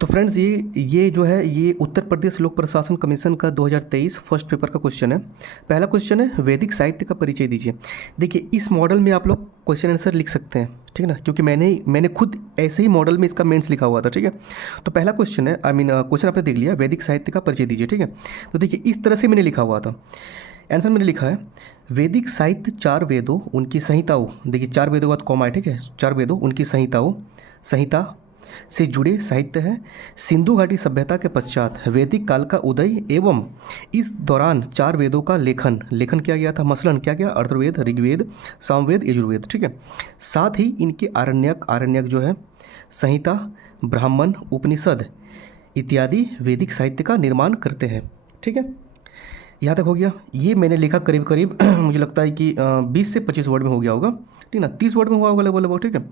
तो फ्रेंड्स ये जो है ये उत्तर प्रदेश लोक प्रशासन कमीशन का 2023 फर्स्ट पेपर का क्वेश्चन है। पहला क्वेश्चन है वैदिक साहित्य का परिचय दीजिए। देखिए इस मॉडल में आप लोग क्वेश्चन आंसर लिख सकते हैं, ठीक है ना, क्योंकि मैंने खुद ऐसे ही मॉडल में इसका मेंस लिखा हुआ था, ठीक है। तो पहला क्वेश्चन है क्वेश्चन आपने देख लिया, वैदिक साहित्य का परिचय दीजिए, ठीक है। तो देखिए इस तरह से मैंने लिखा हुआ था। आंसर मैंने लिखा है वैदिक साहित्य चार वेदों उनकी संहिताओं, देखिए चार वेदों का कॉमा है, ठीक है, चार वेदों उनकी संहिता से जुड़े साहित्य है। सिंधु घाटी सभ्यता के पश्चात वैदिक काल का उदय एवं इस दौरान चार वेदों का लेखन किया गया था। मसलन क्या क्या, अथर्ववेद, ऋग्वेद, सामवेद, यजुर्वेद, ठीक है। साथ ही इनके आरण्यक जो है, संहिता, ब्राह्मण, उपनिषद इत्यादि वैदिक साहित्य का निर्माण करते हैं, ठीक है। यहाँ तक हो गया। ये मैंने लिखा करीब करीब मुझे लगता है कि 20 से 25 वर्ड में हो गया होगा, ठीक ना, 30 वर्ड में हुआ होगा लगभग, ठीक है।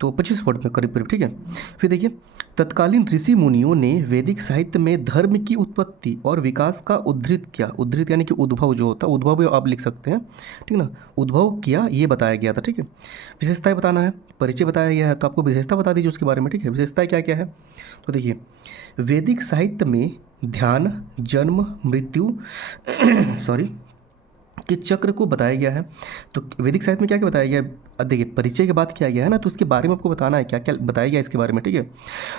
तो 25 वर्ड में करीब करीब, ठीक है। फिर देखिए तत्कालीन ऋषि मुनियों ने वैदिक साहित्य में धर्म की उत्पत्ति और विकास का उद्धृत किया। उद्धृत यानी कि उद्भव जो होता है, उद्भव आप लिख सकते हैं, ठीक ना, उद्भव किया, ये बताया गया था, ठीक है। विशेषताएं बताना है, परिचय बताया गया है, तो आपको विशेषता बता दीजिए उसके बारे में, ठीक है। विशेषताएं क्या क्या है, तो देखिए वैदिक साहित्य में ध्यान, जन्म, मृत्यु सॉरी के चक्र को बताया गया है। तो वैदिक साहित्य में क्या क्या बताया गया है, अब देखिए परिचय के बाद किया गया है ना, तो उसके बारे में आपको बताना है क्या क्या बताया गया है इसके बारे में, ठीक है।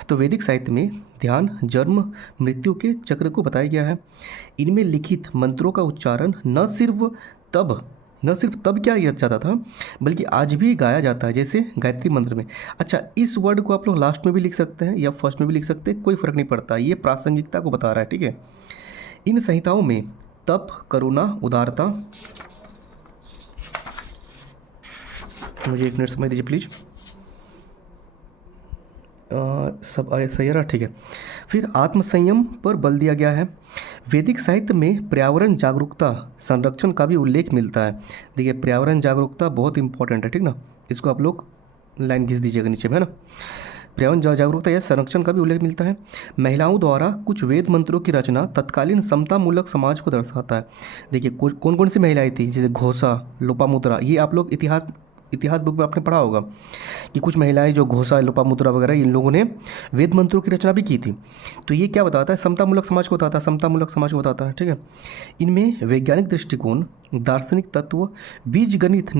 तो वैदिक साहित्य में ध्यान, जन्म, मृत्यु के चक्र को बताया गया है। इनमें लिखित मंत्रों का उच्चारण न सिर्फ तब क्या जाता था, बल्कि आज भी गाया जाता है, जैसे गायत्री मंत्र में। अच्छा, इस वर्ड को आप लोग लास्ट में भी लिख सकते हैं या फर्स्ट में भी लिख सकते हैं, कोई फर्क नहीं पड़ता, ये प्रासंगिकता को बता रहा है, ठीक है। इन संहिताओं में तप, करुणा, उदारता, मुझे 1 मिनट समय दीजिए प्लीज, सब सही रहा, ठीक है। फिर आत्मसंयम पर बल दिया गया है। वैदिक साहित्य में पर्यावरण जागरूकता संरक्षण का भी उल्लेख मिलता है। देखिए पर्यावरण जागरूकता बहुत इंपॉर्टेंट है, ठीक ना, इसको आप लोग लाइन खींच दीजिएगा नीचे में, है ना। पर्यावरण जागरूकता या संरक्षण का भी उल्लेख मिलता है। महिलाओं द्वारा कुछ वेद मंत्रों की रचना तत्कालीन समतामूलक समाज को दर्शाता है। देखिए कौन कौन सी महिलाएं थी, जैसे घोषा, लोपामुद्रा, ये आप लोग इतिहास बुक में आपने पढ़ा होगा कि कुछ महिलाएं जो घोषा, लोपामुद्रा वगैरह, इन लोगों ने वेद मंत्रों की रचना भी की थी। तो ये क्या बताता है, समतामूलक समाज को बताता है, समतामूलक समाज को बताता है, ठीक है। इनमें वैज्ञानिक दृष्टिकोण, दार्शनिक तत्व, बीजगणित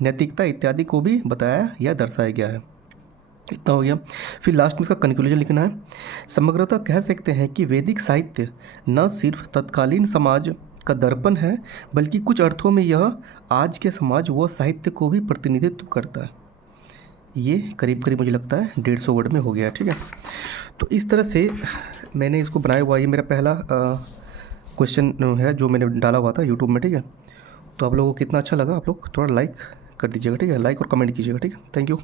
नैतिकता इत्यादि को भी बताया या दर्शाया गया है। इतना हो गया। फिर लास्ट में इसका कंक्लूजन लिखना है। समग्रतः कह सकते हैं कि वैदिक साहित्य न सिर्फ तत्कालीन समाज का दर्पण है, बल्कि कुछ अर्थों में यह आज के समाज व साहित्य को भी प्रतिनिधित्व करता है। ये करीब करीब मुझे लगता है 150 वर्ड में हो गया, ठीक है। तो इस तरह से मैंने इसको बनाया हुआ, ये मेरा पहला क्वेश्चन है जो मैंने डाला हुआ था यूट्यूब में, ठीक है। तो आप लोगों को कितना अच्छा लगा, आप लोग थोड़ा लाइक कर दीजिएगा, ठीक है, लाइक और कमेंट कीजिएगा, ठीक है। Thank you.